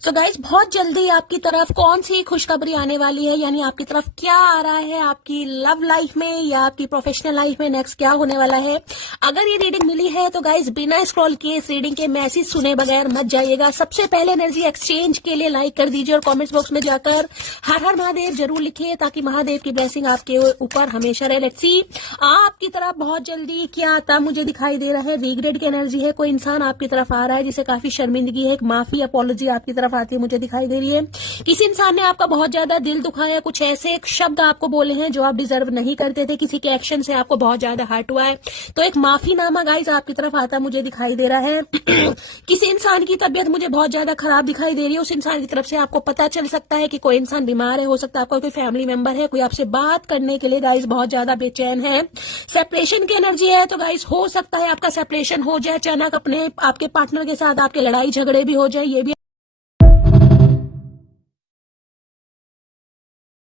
So guys, बहुत जल्दी आपकी तरफ कौन सी खुशखबरी आने वाली है, यानी आपकी तरफ क्या आ रहा है आपकी लव लाइफ में या आपकी प्रोफेशनल लाइफ में, नेक्स्ट क्या होने वाला है। अगर ये रीडिंग मिली है तो गाइस बिना स्क्रॉल किए इस रीडिंग के मैसेज सुने बगैर मत जाइएगा। सबसे पहले एनर्जी एक्सचेंज के लिए लाइक कर दीजिए और कमेंट्स बॉक्स में जाकर हर हर महादेव जरूर लिखिए ताकि महादेव की ब्लेसिंग आपके ऊपर हमेशा रहे। लेट्स सी आपकी तरफ बहुत जल्दी क्या आता मुझे दिखाई दे रहा है। रिग्रेट की एनर्जी है, कोई इंसान आपकी तरफ आ रहा है जिसे काफी शर्मिंदगी है, एक माफी अपॉलॉजी आपकी तरफ आती है मुझे दिखाई दे रही है। किसी इंसान ने आपका बहुत ज्यादा दिल दुखाया, कुछ ऐसे शब्द आपको बोले हैं जो आप डिजर्व नहीं करते थे, किसी के एक्शन से आपको बहुत ज्यादा हर्ट हुआ है, तो एक माफीनामा गाइस आपकी तरफ आता मुझे दिखाई दे रहा है। किसी इंसान की तबीयत मुझे बहुत ज्यादा खराब दिखाई दे रही है, उस इंसान की तरफ से आपको पता चल सकता है कि कोई इंसान बीमार है, हो सकता है आपका कोई फैमिली मेंबर है, कोई आपसे बात करने के लिए गाइस बहुत ज्यादा बेचैन है। सेपरेशन की एनर्जी है, तो गाइस हो सकता है आपका सेपरेशन हो जाए अचानक, अपने आपके पार्टनर के साथ आपके लड़ाई झगड़े भी हो जाए, ये भी